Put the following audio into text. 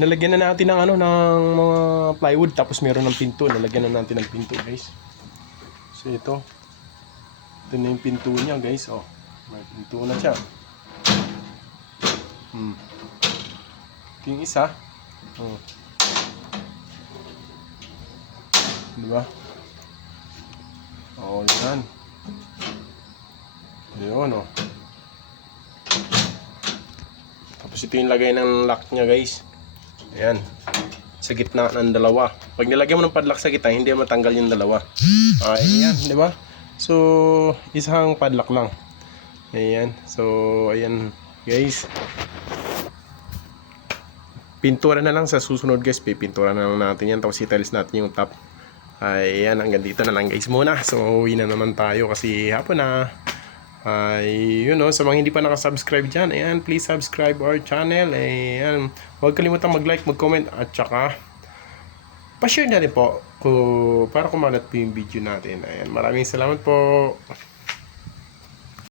nalagyan na natin ng ano, ng mga plywood, tapos meron ng pinto. Nalagyan na natin ng pinto, guys. So ito na yung pinto niya, guys. Oh, may pinto na siya. Ito yung isa. Oh. Diba? Oh, yan. Yun, oh. Tapos ito yung lagay ng lock niya, guys. Ayan. Sa gitna ng dalawa. Pag nilagyan mo ng padlock sa gitna, hindi matanggal yung dalawa. Ayan, di ba? So, isang padlock lang. Ayan. So, ayan, guys. Pintura na lang sa susunod, guys. Pipintura na lang natin yan. Tapos i-tiles natin yung top. Ayan, hanggang dito na lang, guys, muna. So, uwi na naman tayo kasi hapon na. Ay, yun know, sa mga hindi pa nakasubscribe dyan, ayan, please subscribe our channel. Ayan, huwag kalimutang mag-like, mag-comment, at saka pa-share na rin po para kumalat po yung video natin. Ayan, maraming salamat po.